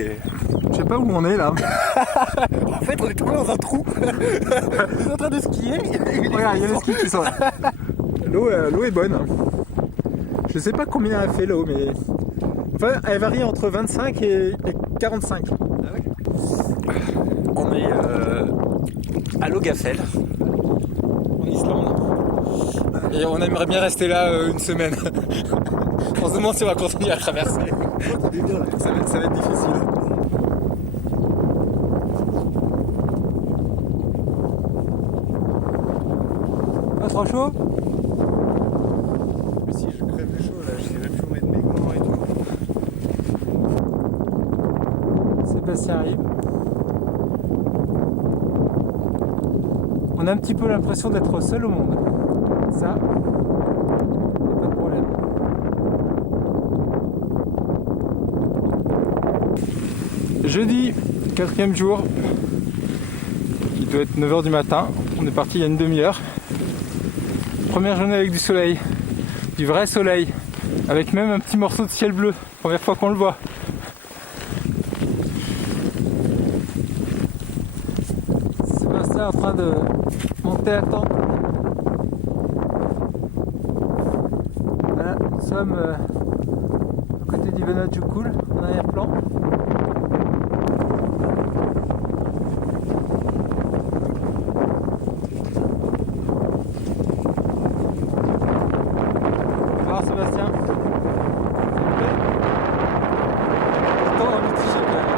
aller. Je sais pas où on est là. En fait, on est tombé dans un trou. On est en train de skier. Regarde, il y a les skis qui sont là. L'eau est bonne. Je sais pas combien elle fait l'eau, mais enfin, elle varie entre 25 et 45. Ah ouais. On est à Logafell, en Islande. Et on aimerait bien rester là une semaine. On se demande si on va continuer à traverser. Ça va être difficile. Pas trop chaud? Mais si, je crève de chaud là, je sais même plus où mettre mes gants et tout. Sébastien arrive. On a un petit peu l'impression d'être seul au monde. Ça, y a pas de problème. Jeudi, 4e jour. Il doit être 9h du matin. On est parti il y a une demi-heure. Première journée avec du soleil. Du vrai soleil. Avec même un petit morceau de ciel bleu. Première fois qu'on le voit. Sébastien est en train de monter à temps. Voilà, nous sommes à côté du Venadjukul en arrière-plan. Au revoir Sébastien. Ça vous plaît? Pourtant, on est triché quand même.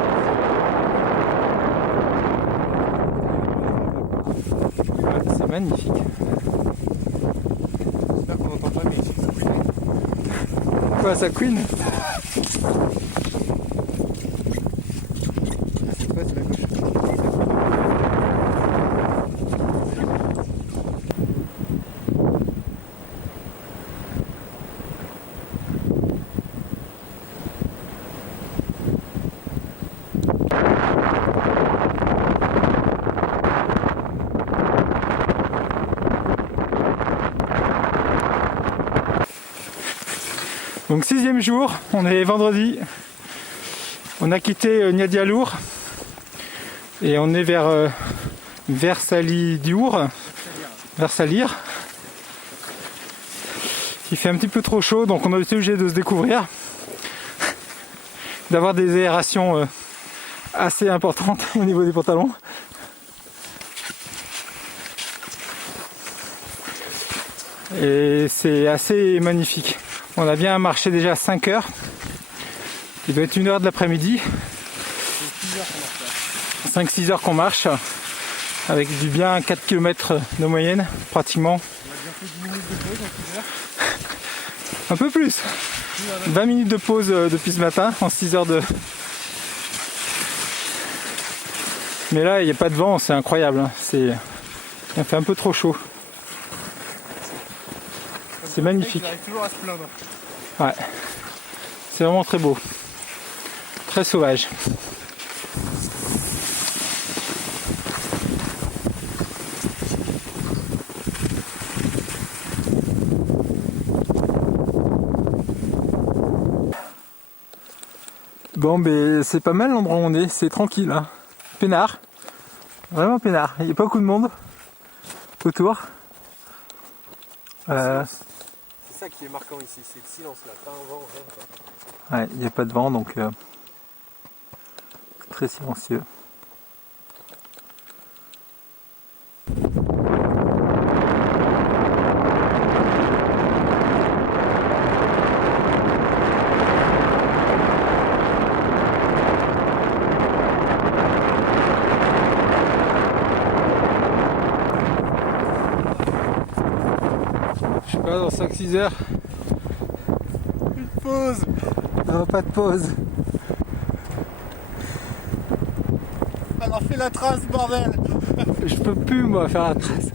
Ouais, c'est magnifique. J'espère qu'on n'entend pas, mais ici ça couine. Quoi, ça queen? C'est quoi, c'est la gauche? Donc 6e jour, on est vendredi. On a quitté Niadialour et on est vers Versalidiour, vers Salir. Il fait un petit peu trop chaud, donc on a été obligé de se découvrir, d'avoir des aérations assez importantes au niveau des pantalons. Et c'est assez magnifique. On a bien marché déjà 5 heures. Il doit être 1h de l'après-midi. 5-6 heures qu'on marche. Avec du bien 4 km de moyenne, pratiquement. On a bien fait 10 minutes de pause en 6 heures. Un peu plus. 20 minutes de pause depuis ce matin, en 6 heures de... Mais là, il n'y a pas de vent, c'est incroyable. Il fait un peu trop chaud. C'est magnifique. Il arrive toujours à se plaindre. Ouais. C'est vraiment très beau. Très sauvage. Bon, ben c'est pas mal l'endroit où on est, c'est tranquille. Hein. Peinard. Vraiment peinard. Il n'y a pas beaucoup de monde autour. C'est ça qui est marquant ici, c'est le silence là, pas un vent, rien. Ouais, il n'y a pas de vent donc très silencieux. Je sais pas, dans 5-6 heures. Une pause. Non, pas de pause. On en fait la trace, bordel. Je peux plus moi faire la trace.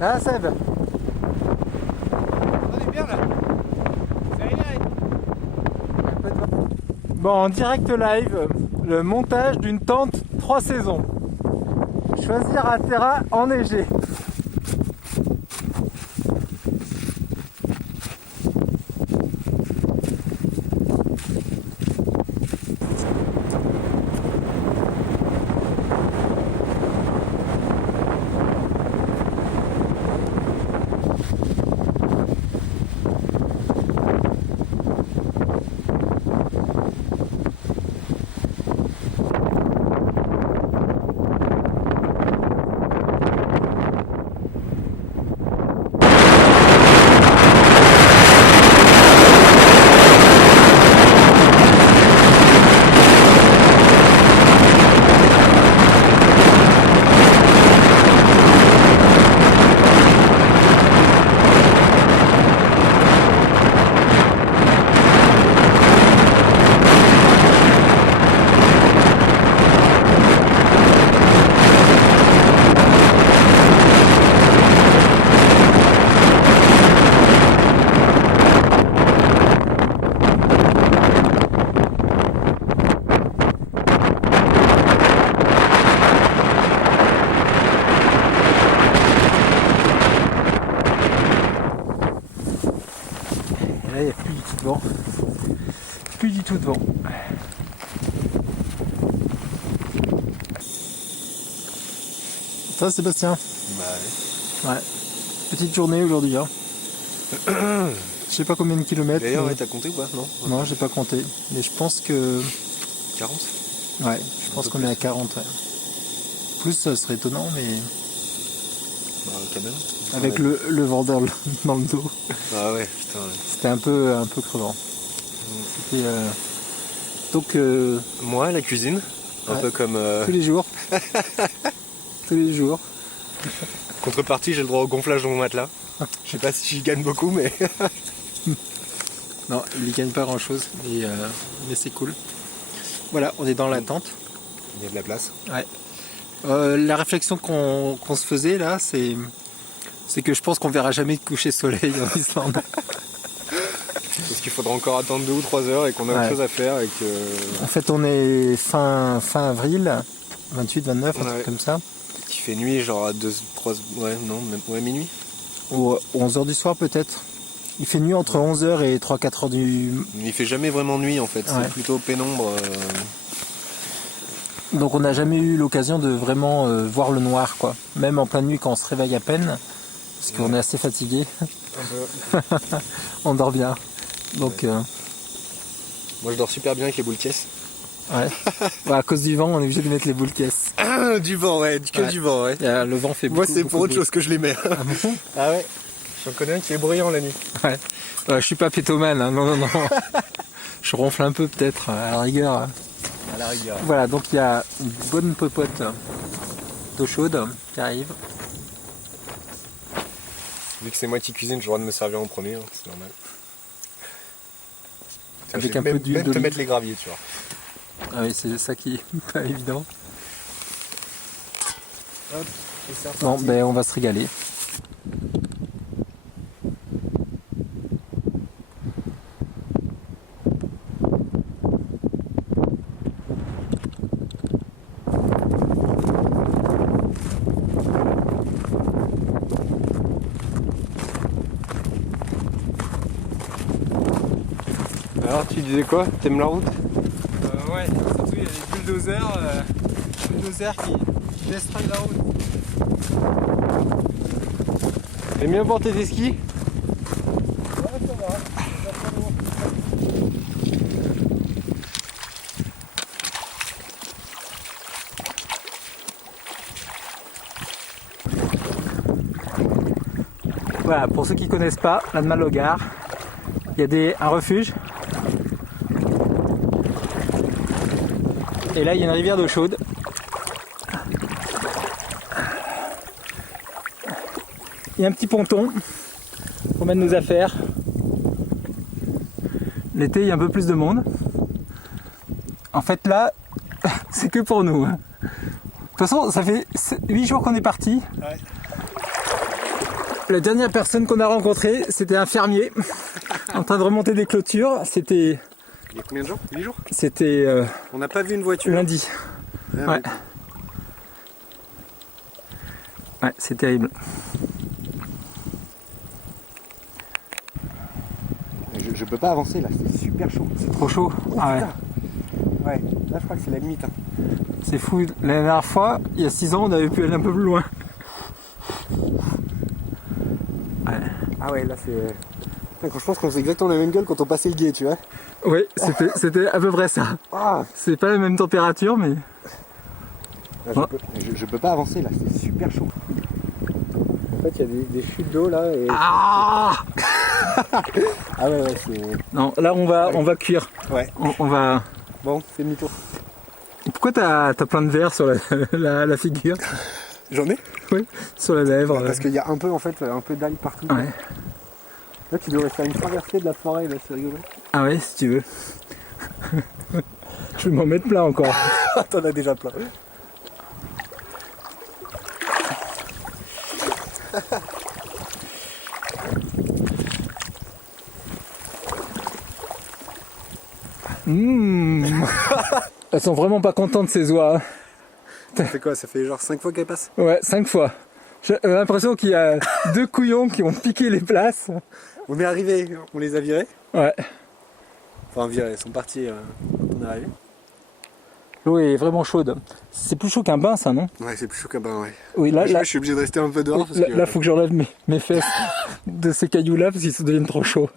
Ah Seb, On est bien là. Ça y est. bon, en direct live, le montage d'une tente 3 saisons. Choisir un terrain enneigé. Et là, il n'y a plus du tout de vent. Plus du tout de vent. Ça, Sébastien. Bah Ouais. Petite journée aujourd'hui. Hein. Je sais pas combien de kilomètres. d'ailleurs, mais- ouais, t'as compté ou pas? Non. Non, j'ai pas compté. Mais je pense que. 40. Ouais, je pense peu qu'on est à 40. Ouais. Plus, ça serait étonnant, mais. Bah, quand même. Avec Ouais. le vent dans le dos. Ah ouais, putain. Ouais. C'était un peu crevant. C'était. Donc, Moi, la cuisine, un Ouais. peu comme. tous les jours. Tous les jours. Contrepartie, j'ai le droit au gonflage dans mon matelas. Je sais pas si j'y gagne beaucoup, mais. Non, il y gagne pas grand chose, mais c'est cool. Voilà, on est dans la tente. Il y a de la place. La réflexion qu'on se faisait là, c'est que je pense qu'on verra jamais de coucher de soleil en Islande. Parce qu'il faudra encore attendre 2 ou 3 heures et qu'on a Ouais. autre chose à faire et que. En fait, on est fin avril, 28, 29, un Ouais. truc comme ça. Qu'il fait nuit, genre à 2, 3. Ouais, non, même. Ouais, minuit. Ou 11h du soir peut-être. Il fait nuit entre 11h et 3-4 heures du... Mais il fait jamais vraiment nuit en fait, Ouais. c'est plutôt pénombre. Donc on n'a jamais eu l'occasion de vraiment voir le noir, quoi. Même en pleine nuit quand on se réveille à peine, parce qu'on est assez fatigué, on dort bien. Donc Moi je dors super bien avec les boules caisses. ouais. Ouais, à cause du vent, on est obligé de mettre les boules caisses. Du vent, ouais, que Ouais. du vent, ouais. Le vent fait beaucoup. Moi c'est pour beaucoup autre de chose que je les mets. bruit. Ah bon. Ah ouais. J'en connais un qui est bruyant la nuit. Ouais. Je suis pas pétomane, hein. Non. Je ronfle un peu peut-être, à la rigueur. À la rigueur. Voilà, donc il y a une bonne popote d'eau chaude qui arrive. Vu que c'est moi qui cuisine, j'ai le droit de me servir en premier, hein, c'est normal. Tiens, Avec j'ai un peu même, d'huile même te d'olive. mettre les graviers, tu vois. Ah oui, c'est ça qui est pas évident. Hop, et c'est reparti. Bon, ben on va se régaler. Alors tu disais quoi? T'aimes la route? Ouais, surtout il y a des bulldozers qui destroyent la route. T'aimes bien porter tes skis? Voilà, pour ceux qui ne connaissent pas, l'Anmalogar, il y a un refuge. Et là, il y a une rivière d'eau chaude. Il y a un petit ponton pour mettre nos affaires. L'été, il y a un peu plus de monde. En fait, là, c'est que pour nous. De toute façon, ça fait 8 jours qu'on est parti. La dernière personne qu'on a rencontrée, c'était un fermier en train de remonter des clôtures. C'était Il y a combien de jours? 8 jours? On n'a pas vu une voiture. Lundi. Ouais. Ouais, c'est terrible. Je peux pas avancer là, c'est super chaud. C'est trop chaud. Ah ouais. Ouais, là je crois que c'est la limite. Hein. C'est fou. La dernière fois, il y a 6 ans, on avait pu aller un peu plus loin. Ouais. Ah ouais, là c'est... Quand je pense qu'on faisait exactement la même gueule quand on passait le gué, tu vois. Oui, c'était à peu près ça. Ah, C'est pas la même température, mais... là, je peux pas avancer là, c'est super chaud. En fait, il y a des chutes d'eau là et... Ah Ah ouais, c'est... Non, là on va cuire. Ouais. On va... Bon, c'est demi-tour. Pourquoi t'as plein de verre sur la figure? J'en ai? Oui, sur la lèvre. Parce qu'il y a un peu en fait, un peu d'ail partout. Ouais. Là tu devrais faire une traversée de la forêt, là c'est rigolo. Ah ouais, si tu veux. Je vais m'en mettre plein encore. T'en as déjà plein. Elles sont vraiment pas contentes ces oies. Ça fait quoi? Ça fait genre 5 fois qu'elle passe? Ouais, 5 fois. J'ai l'impression qu'il y a 2 couillons qui ont piqué les places. On est arrivé, on les a virés. Ouais. Enfin virés, ils sont partis quand on est arrivé. L'eau est vraiment chaude. C'est plus chaud qu'un bain, ça, non? Ouais, c'est plus chaud qu'un bain, ouais. Oui, là, Je suis obligé de rester un peu dehors. Parce que... là, faut que j'enlève mes fesses de ces cailloux-là parce qu'ils se deviennent trop chauds.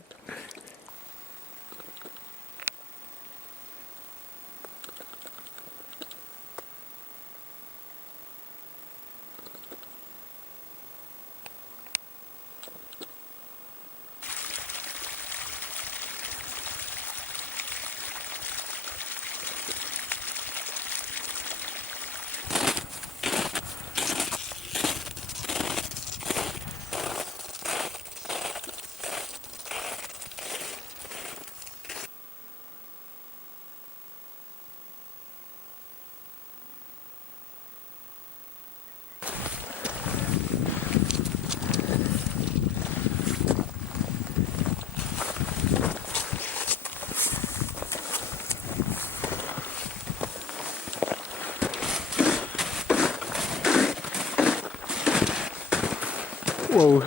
Wow,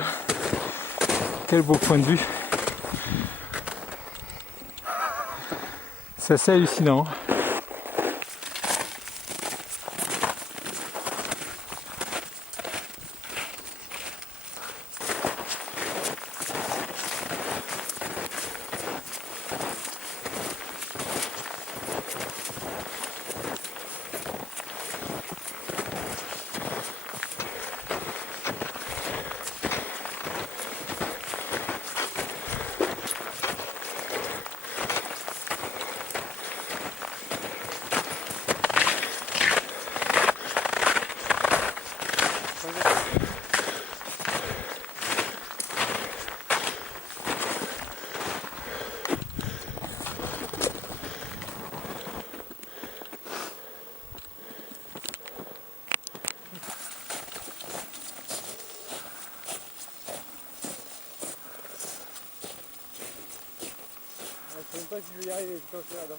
quel beau point de vue. C'est assez hallucinant. Je sais même pas si je vais y arriver, putain, c'est là-dedans.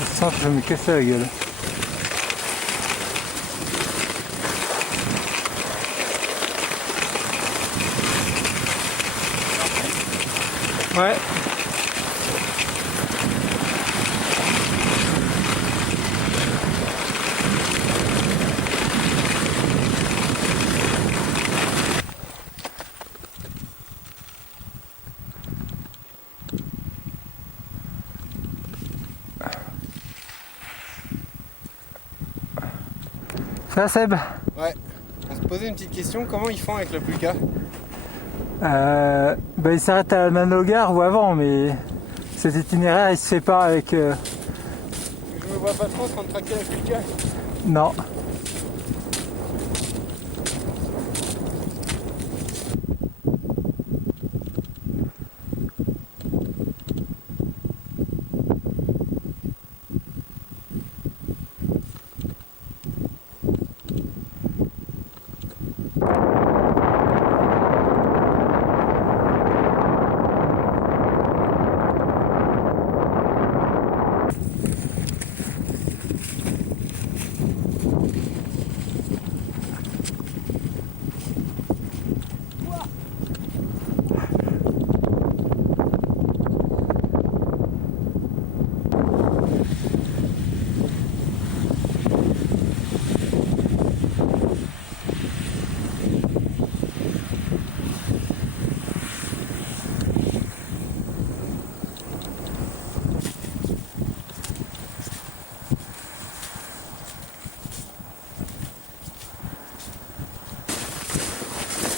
Je sens que je vais me casser la gueule. Ouais. Ça, Seb? Ouais. On se posait une petite question, comment ils font avec le pulka? Ils s'arrêtent à la Manogare ou avant, mais Cet itinéraire il se fait pas avec... Je me vois pas trop en train de traquer la culture. Non.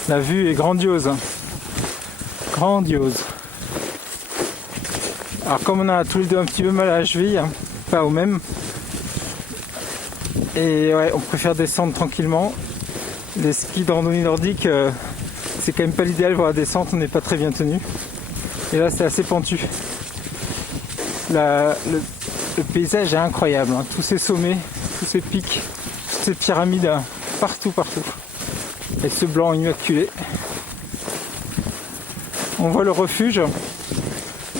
La vue est grandiose. Grandiose. Alors comme on a tous les deux un petit peu mal à la cheville, hein, pas au même. Et ouais, on préfère descendre tranquillement. Les skis de randonnée nordique, c'est quand même pas l'idéal pour la descente, on n'est pas très bien tenu. Et là c'est assez pentu. Le paysage est incroyable, hein. Tous ces sommets, tous ces pics, toutes ces pyramides, hein, partout. Et ce blanc immaculé. On voit le refuge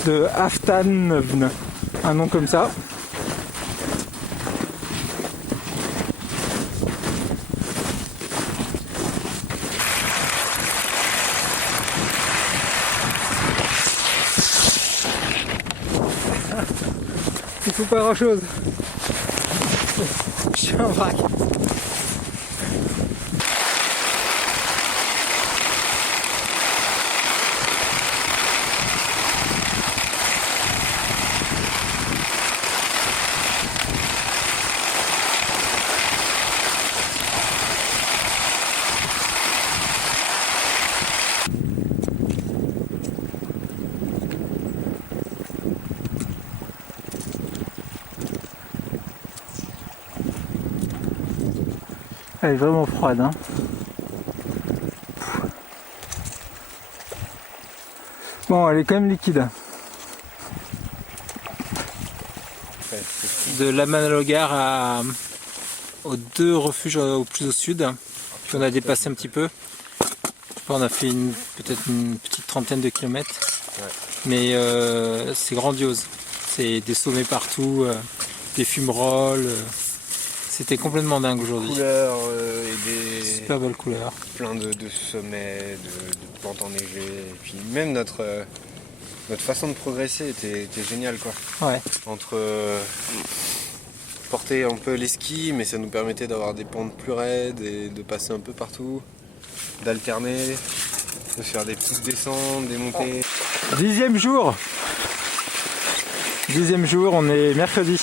de Aftanövn, un nom comme ça. Il faut pas grand chose. Je suis en vrac. Elle est vraiment froide, hein. Bon, elle est quand même liquide. De l'Amanalogar aux deux refuges au plus au sud. Puis on a dépassé un petit peu. On a fait peut-être une petite trentaine de kilomètres. Ouais. Mais c'est grandiose. C'est des sommets partout, des fumerolles. C'était complètement dingue aujourd'hui. Couleurs et des... Super belle couleur. Plein de sommets, de plantes enneigées. Et puis même notre façon de progresser était géniale, quoi. Ouais. Entre porter un peu les skis, mais ça nous permettait d'avoir des pentes plus raides et de passer un peu partout, d'alterner, de faire des petites descentes, des montées. 10e jour. 10e jour, on est mercredi.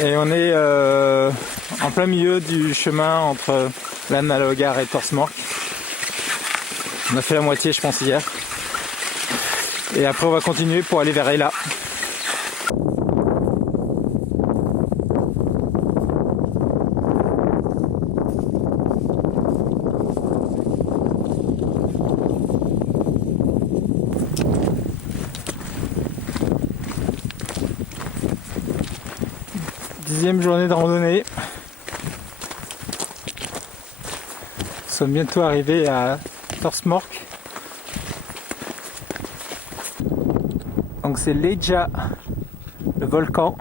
Et on est en plein milieu du chemin entre l'Amanalogar et Torsmork. On a fait la moitié, je pense, hier. Et après, on va continuer pour aller vers Ela. Dixième journée de randonnée. Nous sommes bientôt arrivés à Torsmork. Donc c'est Leja, le volcan,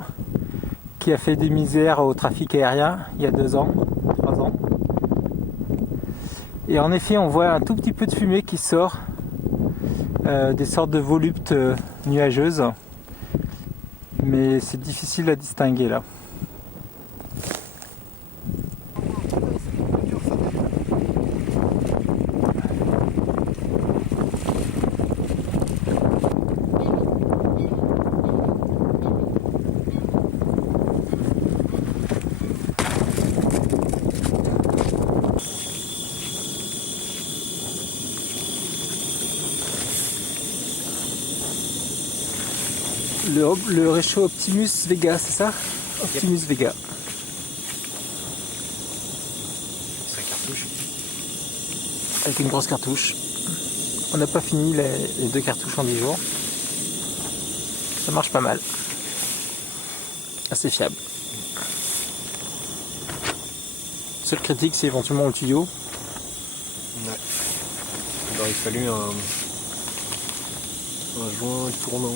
qui a fait des misères au trafic aérien il y a 2 ans, 3 ans. Et en effet, on voit un tout petit peu de fumée qui sort, des sortes de voluptes nuageuses, mais c'est difficile à distinguer là. Le réchaud Optimus Vega, c'est ça? Optimus Vega. Ça cartouche. Avec une grosse cartouche. On n'a pas fini les 2 cartouches en 10 jours. Ça marche pas mal. Assez fiable. Seule critique, c'est éventuellement le tuyau. Ouais. Il aurait fallu un joint tournant.